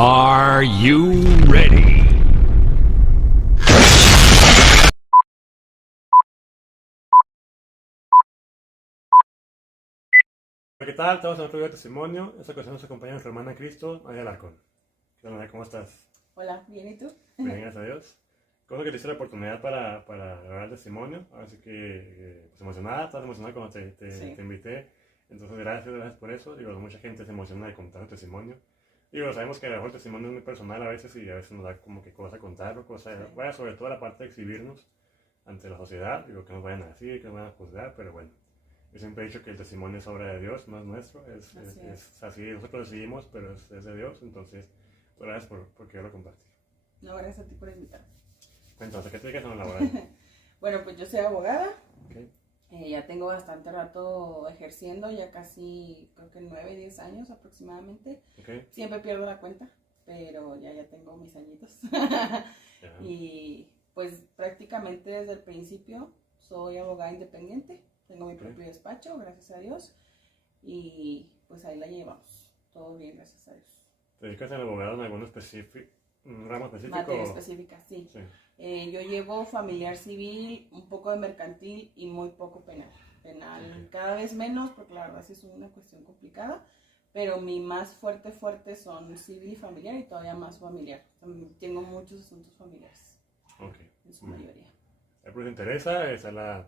Are you ready? Hola, ¿qué tal? Estamos en otro video de testimonio. Esta ocasión nos acompaña nuestra hermana Cristo, María Alarcón. ¿Qué tal, María? ¿Cómo estás? Hola, ¿bien y tú? Bien, gracias a Dios. ¿Cómo que te hice la oportunidad para grabar el testimonio? Así que, pues emocionada, estás emocionada cuando Sí. te invité. Entonces, gracias por eso. Digo, mucha gente se emociona de contar el testimonio. Digo, sabemos que a lo mejor el testimonio es muy personal a veces y a veces nos da como que cosa contarlo, cosa, Sí. bueno, sobre todo la parte de exhibirnos ante la sociedad. Digo, que nos vayan a decir, que nos vayan a juzgar, pero bueno. Yo siempre he dicho que el testimonio es obra de Dios, no es nuestro, es así, nosotros decidimos, pero es de Dios, entonces, pues, gracias por quererlo compartir. No, gracias a ti por invitarme. Entonces, ¿qué te dedicas a la laboral? Bueno, pues yo soy abogada, Okay. ya tengo bastante rato ejerciendo, ya casi creo que 9, 10 años aproximadamente. Okay. Siempre pierdo la cuenta, pero ya tengo mis añitos. Yeah. Y pues prácticamente desde el principio soy abogada independiente, tengo mi propio despacho, gracias a Dios, y pues ahí la llevamos, todo bien, gracias a Dios. ¿Te dedicas al abogado en algún un ramo específico? Materia específica, sí. Yo llevo familiar civil, un poco de mercantil y muy poco penal. Penal cada vez menos, porque la verdad sí es una cuestión complicada, pero mi más fuerte son civil y familiar, y todavía más familiar. Tengo muchos asuntos familiares, en su mayoría. Pues te interesa, esa es la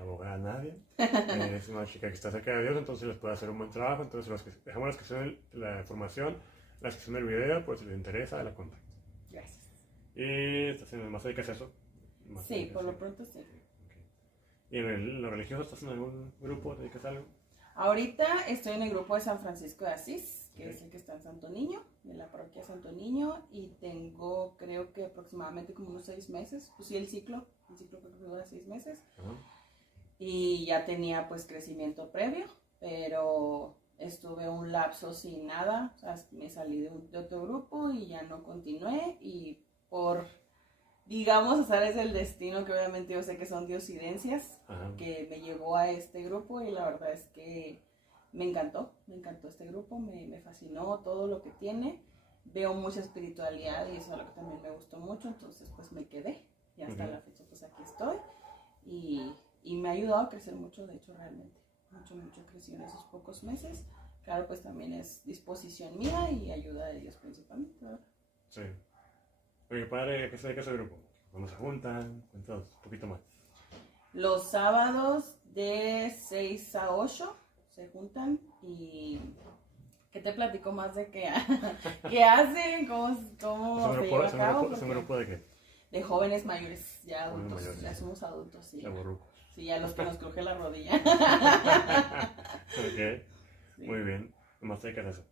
abogada Nadia. Es una chica que está cerca de Dios, entonces les puede hacer un buen trabajo. Entonces, dejamos la descripción de la información, la descripción del video, pues si les interesa, la contactan. Gracias. ¿Y estás en el más dedicas a eso? Sí, por lo pronto sí. Okay. ¿Y en lo religioso estás en algún grupo? ¿Te dedicas a algo? Ahorita estoy en el grupo de San Francisco de Asís, que es el que está en Santo Niño, en la parroquia Santo Niño, y tengo creo que aproximadamente como unos 6 meses, pues sí, el ciclo creo que dura 6 meses, y ya tenía pues crecimiento previo, pero estuve un lapso sin nada, o sea, me salí de otro grupo y ya no continué, y por, digamos, azares del destino, que obviamente yo sé que son diosidencias, que me llevó a este grupo, y la verdad es que me encantó este grupo, me fascinó todo lo que tiene, veo mucha espiritualidad y eso es lo que también me gustó mucho, entonces pues me quedé, y hasta la fecha pues aquí estoy, y me ha ayudado a crecer mucho, de hecho realmente, mucho crecí en esos pocos meses. Claro, pues también es disposición mía y ayuda de Dios principalmente, ¿verdad? Sí. Oye, padre, ¿a qué se dedica ese grupo? ¿Cuándo se juntan? Cuéntanos un poquito más. Los sábados de 6 a 8 se juntan, y ¿qué te platico más de qué hacen? ¿Cómo se lleva a cabo? ¿Es un grupo de qué? De jóvenes mayores, ya adultos, mayores, ya somos adultos, sí. Chavorrucos. Sí, ya los que nos cruje la rodilla. Ok, Sí. muy bien. ¿Nomás te dedicas a eso?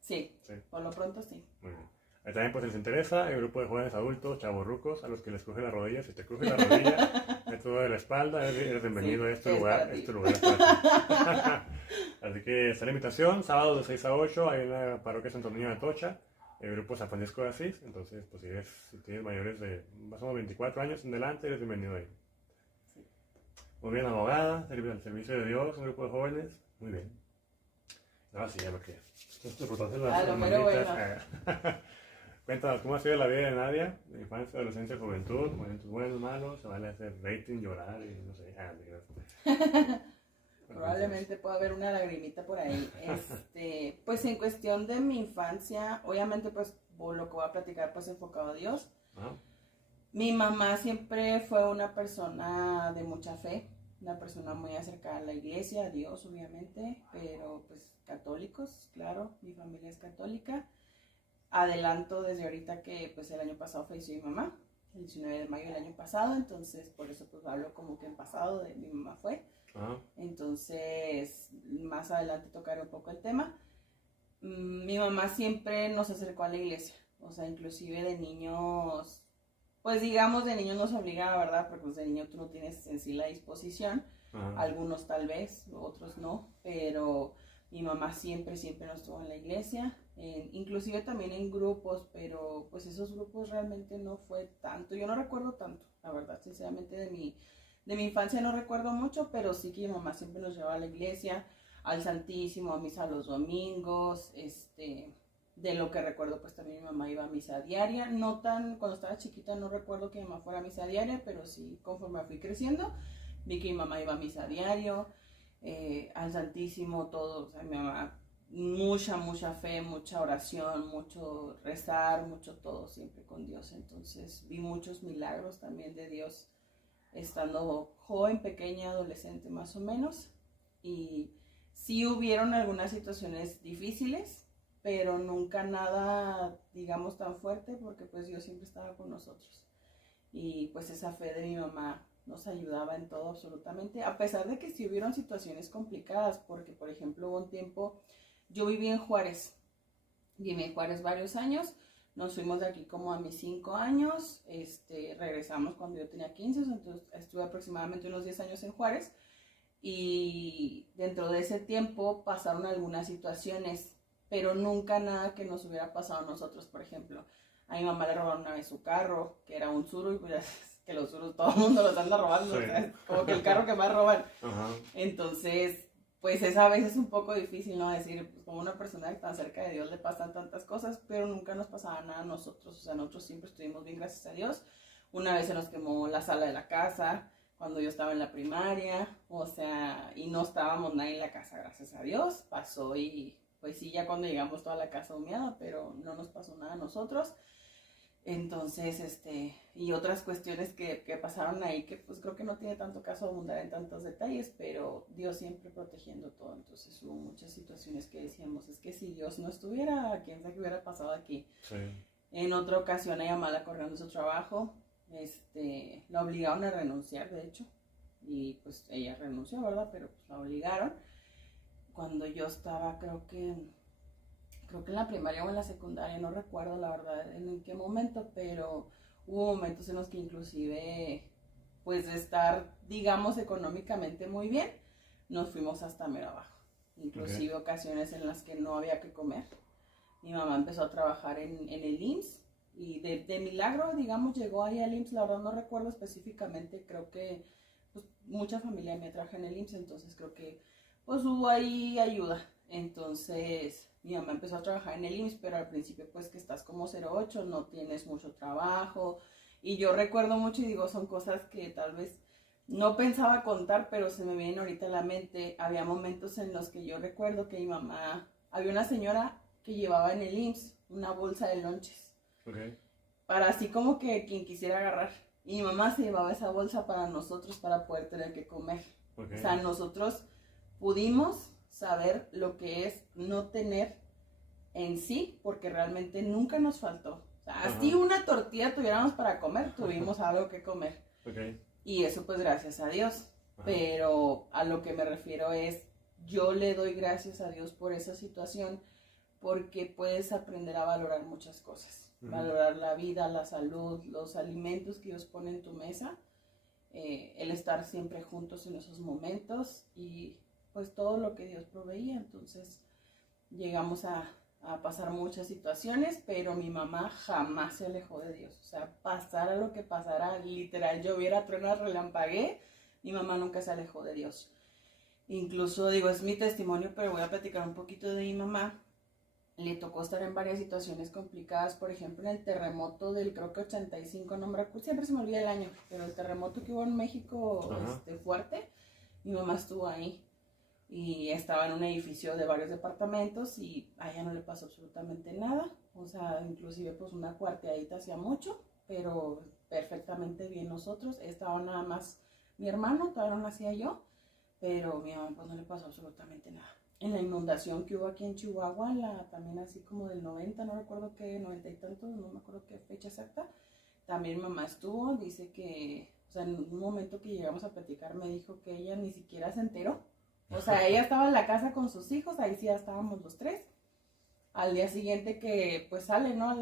Sí, por lo pronto sí. Muy bien. Ahí también pues les interesa el grupo de jóvenes adultos, chavorrucos, a los que les cruje la rodilla. Si te cruje la rodilla, método de la espalda, eres bienvenido a este lugar. Este lugar es para ti. Así que está la invitación, sábado de 6 a 8, ahí en la parroquia Santo Niño de Atocha, el grupo San Francisco de Asís. Entonces, pues si tienes mayores de más o menos 24 años en adelante, eres bienvenido ahí. Sí. Muy bien, abogada, al servicio de Dios, un grupo de jóvenes. Muy bien. Ahora sí, ya lo que es. Disfrutarse las manitas. Cuéntanos, ¿cómo ha sido la vida de Nadia? De infancia, adolescencia, juventud, momentos buenos, malos, se vale hacer rating, llorar y no sé. Probablemente pueda haber una lagrimita por ahí. Pues en cuestión de mi infancia, obviamente pues lo que voy a platicar pues enfocado a Dios. Mi mamá siempre fue una persona de mucha fe, una persona muy acercada a la iglesia, a Dios obviamente, pero pues católicos, claro, mi familia es católica. Adelanto desde ahorita que pues el año pasado falleció mi mamá, el 19 de mayo del año pasado, entonces por eso pues hablo como que en pasado de mi mamá fue. Entonces más adelante tocaré un poco el tema. Mi mamá siempre nos acercó a la iglesia, o sea, inclusive de niños, pues digamos de niños nos obligaba, ¿verdad? Porque pues, de niño tú no tienes en sí la disposición, algunos tal vez, otros no, pero mi mamá siempre nos tuvo en la iglesia, inclusive también en grupos, pero pues esos grupos realmente no fue tanto, yo no recuerdo tanto, la verdad, sinceramente de mi infancia no recuerdo mucho, pero sí que mi mamá siempre nos llevaba a la iglesia, al Santísimo, a misa los domingos, De lo que recuerdo, pues también mi mamá iba a misa diaria, no tan, cuando estaba chiquita no recuerdo que mi mamá fuera a misa diaria, pero sí conforme fui creciendo, vi que mi mamá iba a misa diario, al Santísimo, todo, o sea, mi mamá, mucha fe, mucha oración, mucho rezar, mucho todo siempre con Dios. Entonces vi muchos milagros también de Dios estando joven, pequeña, adolescente más o menos. Y sí hubieron algunas situaciones difíciles, pero nunca nada, digamos, tan fuerte, porque pues Dios siempre estaba con nosotros. Y pues esa fe de mi mamá nos ayudaba en todo absolutamente, a pesar de que sí hubieron situaciones complicadas, porque por ejemplo hubo un tiempo, yo viví en Juárez varios años, nos fuimos de aquí como a mis 5 años, regresamos cuando yo tenía 15, entonces estuve aproximadamente unos 10 años en Juárez, y dentro de ese tiempo pasaron algunas situaciones, pero nunca nada que nos hubiera pasado a nosotros. Por ejemplo, a mi mamá le robaron una vez su carro, que era un Tsuru, y pues ya sabes que los Tsurus todo el mundo los anda robando, sí. O sea, como que el carro que más roban. Ajá. Entonces, pues esa a veces es un poco difícil, ¿no? Decir, pues como una persona que tan cerca de Dios le pasan tantas cosas, pero nunca nos pasaba nada a nosotros. O sea, nosotros siempre estuvimos bien, gracias a Dios. Una vez se nos quemó la sala de la casa, cuando yo estaba en la primaria, o sea, y no estábamos nadie en la casa, gracias a Dios. Pasó y pues sí, ya cuando llegamos toda la casa humeada, pero no nos pasó nada a nosotros. Entonces, y otras cuestiones que pasaron ahí, que pues creo que no tiene tanto caso abundar en tantos detalles, pero Dios siempre protegiendo todo. Entonces hubo muchas situaciones que decíamos, es que si Dios no estuviera, quién sabe qué hubiera pasado aquí. Sí. En otra ocasión a mi mamá la corrieron de su trabajo, la obligaron a renunciar, de hecho, y pues ella renunció, ¿verdad? Pero pues la obligaron. Cuando yo estaba, creo que en la primaria o en la secundaria, no recuerdo la verdad en qué momento, pero hubo momentos en los que inclusive, pues de estar, digamos, económicamente muy bien, nos fuimos hasta mero abajo. Inclusive ocasiones en las que no había que comer. Mi mamá empezó a trabajar en el IMSS y de milagro, digamos, llegó ahí al IMSS, la verdad no recuerdo específicamente, creo que pues, mucha familia me traje en el IMSS, entonces creo que pues hubo ahí ayuda. Entonces mi mamá empezó a trabajar en el IMSS, pero al principio pues que estás como 08, no tienes mucho trabajo. Y yo recuerdo mucho y digo, son cosas que tal vez no pensaba contar, pero se me vienen ahorita a la mente. Había momentos en los que yo recuerdo que mi mamá, había una señora que llevaba en el IMSS una bolsa de lonches. Okay. Para así como que quien quisiera agarrar. Y mi mamá se llevaba esa bolsa para nosotros para poder tener que comer. Okay. O sea, nosotros pudimos saber lo que es no tener en sí, porque realmente nunca nos faltó. O sea, así una tortilla tuviéramos para comer, tuvimos algo que comer. Okay. Y eso pues gracias a Dios. Pero a lo que me refiero es, yo le doy gracias a Dios por esa situación, porque puedes aprender a valorar muchas cosas. Valorar la vida, la salud, los alimentos que Dios pone en tu mesa, el estar siempre juntos en esos momentos y pues todo lo que Dios proveía. Entonces llegamos a pasar muchas situaciones, pero mi mamá jamás se alejó de Dios. O sea, pasara lo que pasara, literal, lloviera, truena, relampaguee, mi mamá nunca se alejó de Dios. Incluso, digo, es mi testimonio, pero voy a platicar un poquito de mi mamá. Le tocó estar en varias situaciones complicadas, por ejemplo, en el terremoto del, creo que 85, no me recuerdo, siempre se me olvida el año, pero el terremoto que hubo en México, fuerte, mi mamá estuvo ahí. Y estaba en un edificio de varios departamentos y a ella no le pasó absolutamente nada. O sea, inclusive pues una cuarteadita hacía mucho, pero perfectamente bien nosotros. Estaba nada más mi hermano, todavía no nacía yo, pero mi mamá pues no le pasó absolutamente nada. En la inundación que hubo aquí en Chihuahua, también así como del 90, no recuerdo qué, 90 y tantos, no me acuerdo qué fecha exacta, también mi mamá estuvo, dice que, o sea, en un momento que llegamos a platicar me dijo que ella ni siquiera se enteró. O sea, ella estaba en la casa con sus hijos, ahí sí ya estábamos los tres. Al día siguiente que pues sale, ¿no?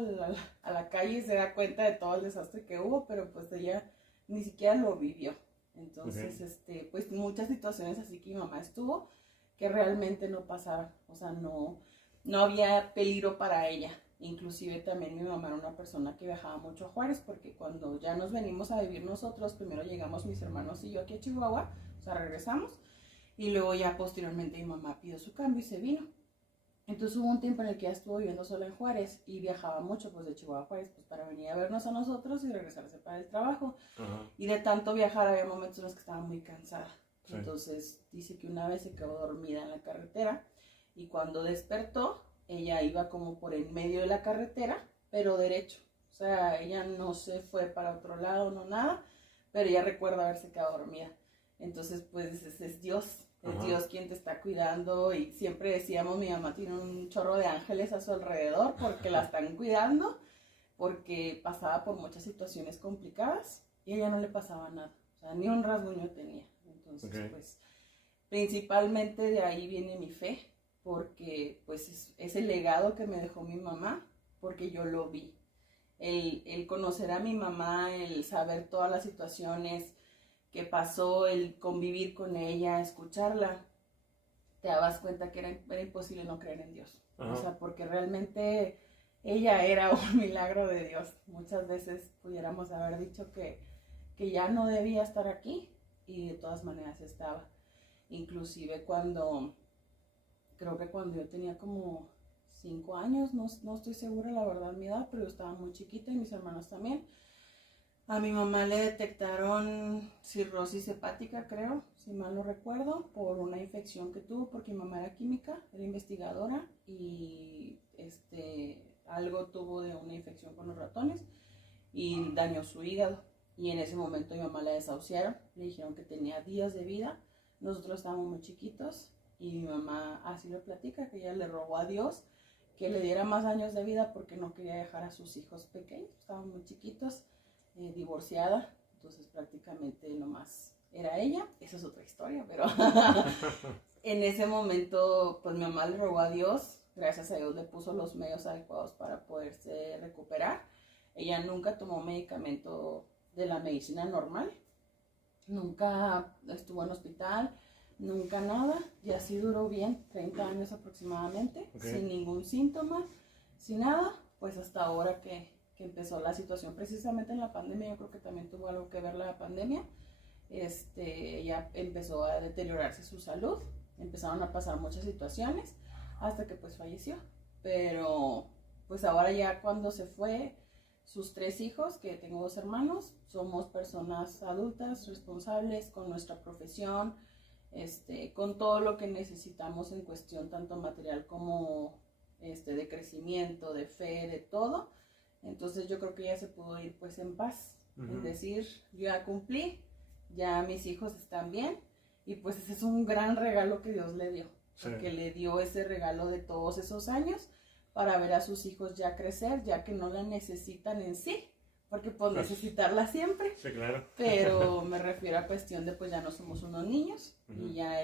A la calle y se da cuenta de todo el desastre que hubo, pero pues ella ni siquiera lo vivió. Entonces, pues muchas situaciones así que mi mamá estuvo, que realmente no pasaron. O sea, no había peligro para ella. Inclusive también mi mamá era una persona que viajaba mucho a Juárez, porque cuando ya nos venimos a vivir nosotros, primero llegamos mis hermanos y yo aquí a Chihuahua, o sea, regresamos. Y luego ya posteriormente mi mamá pidió su cambio y se vino. Entonces hubo un tiempo en el que ella estuvo viviendo sola en Juárez y viajaba mucho pues de Chihuahua a Juárez pues para venir a vernos a nosotros y regresarse para el trabajo. Ajá. Y de tanto viajar había momentos en los que estaba muy cansada. Sí. Entonces dice que una vez se quedó dormida en la carretera y cuando despertó ella iba como por en medio de la carretera pero derecho. O sea, ella no se fue para otro lado, no nada, pero ella recuerda haberse quedado dormida. Entonces pues es Dios. Es Ajá. Dios quien te está cuidando y siempre decíamos, mi mamá tiene un chorro de ángeles a su alrededor porque la están cuidando, porque pasaba por muchas situaciones complicadas y a ella no le pasaba nada, o sea, ni un rasguño tenía. Entonces, Okay. pues, principalmente de ahí viene mi fe, porque pues es el legado que me dejó mi mamá, porque yo lo vi. El conocer a mi mamá, el saber todas las situaciones que pasó, el convivir con ella, escucharla, te dabas cuenta que era imposible no creer en Dios. Ajá. O sea, porque realmente ella era un milagro de Dios. Muchas veces pudiéramos haber dicho que ya no debía estar aquí y de todas maneras estaba. Inclusive creo que cuando yo tenía como 5 años, no estoy segura la verdad mi edad, pero yo estaba muy chiquita y mis hermanos también. A mi mamá le detectaron cirrosis hepática, creo, si mal no recuerdo, por una infección que tuvo, porque mi mamá era química, era investigadora y algo tuvo de una infección con los ratones y dañó su hígado. Y en ese momento mi mamá la desahuciaron, le dijeron que tenía días de vida. Nosotros estábamos muy chiquitos y mi mamá así lo platica, que ella le rogó a Dios que le diera más años de vida porque no quería dejar a sus hijos pequeños, estaban muy chiquitos. Divorciada, entonces prácticamente nomás era ella, esa es otra historia, pero en ese momento pues mi mamá le rogó a Dios, gracias a Dios le puso los medios adecuados para poderse recuperar. Ella nunca tomó medicamento de la medicina normal, nunca estuvo en hospital, nunca nada, y así duró bien, 30 años aproximadamente, Okay. sin ningún síntoma, sin nada, pues hasta ahora que empezó la situación precisamente en la pandemia, yo creo que también tuvo algo que ver la pandemia, ella empezó a deteriorarse su salud, empezaron a pasar muchas situaciones, hasta que pues falleció, pero pues ahora ya cuando se fue, sus 3 hijos, que tengo 2 hermanos, somos personas adultas, responsables, con nuestra profesión, con todo lo que necesitamos en cuestión tanto material como de crecimiento, de fe, de todo. Entonces yo creo que ya se pudo ir pues en paz, es decir, yo ya cumplí, ya mis hijos están bien y pues ese es un gran regalo que Dios le dio, Sí. porque le dio ese regalo de todos esos años para ver a sus hijos ya crecer, ya que no la necesitan en sí, porque pues necesitarla siempre, Sí, claro. pero me refiero a cuestión de pues ya no somos unos niños y ya